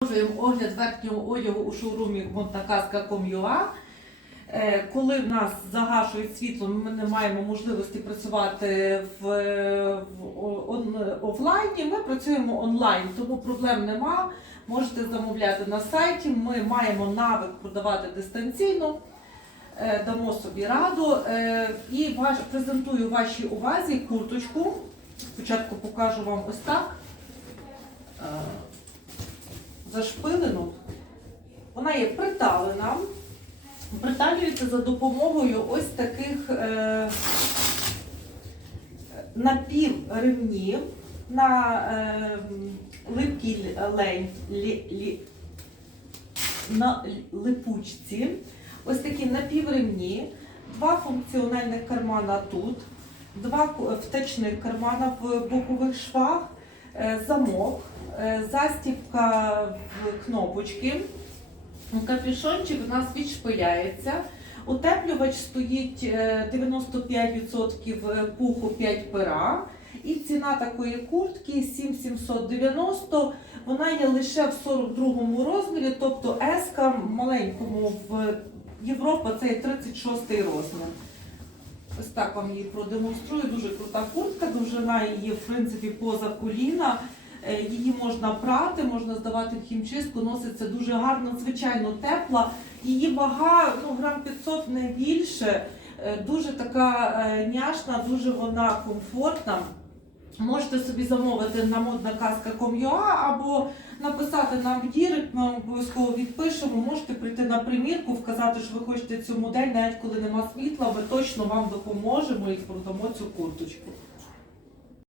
Продовжуємо огляд верхнього одягу у шоурумі Монтаказка.com.ua. Е, Коли в нас загашують світло, ми не маємо можливості працювати в, в офлайні, ми працюємо онлайн, тому проблем нема. Можете замовляти на сайті. Ми маємо навик продавати дистанційно, Е, дамо собі раду. Е, І ваш, презентую вашій увазі курточку. Спочатку покажу вам ось так. Е. Вона є приталена. Приталюється за допомогою ось таких е, напівремнів на е, липкій лень, лі, лі, на липучці. Ось такі напівремні, два функціональних кармана тут, два втечних кармана в бокових швах, е, замок, застібка в кнопочки. Капюшончик у нас відшпиляється. Утеплювач стоїть е, 95% пуху 5 пера. І ціна такої куртки 7790. Вона є лише в 42 розмірі, тобто S маленькому в Європа це є 36 розмір. Ось так вам її продемонструю. Дуже крута куртка, довжина її в принципі поза коліна. Е, Її можна прати, можна здавати в хімчистку, носиться дуже гарно, звичайно тепла. Її вага ну, грам 500 не більше. Е, Дуже така е, няшна, дуже вона комфортна. Можете собі замовити на моднаказка.com.ua або написати нам в дірект, ми обов'язково відпишемо. Можете прийти на примірку, вказати, що ви хочете цю модель, навіть коли нема світла, ми точно вам допоможемо і продамо цю курточку.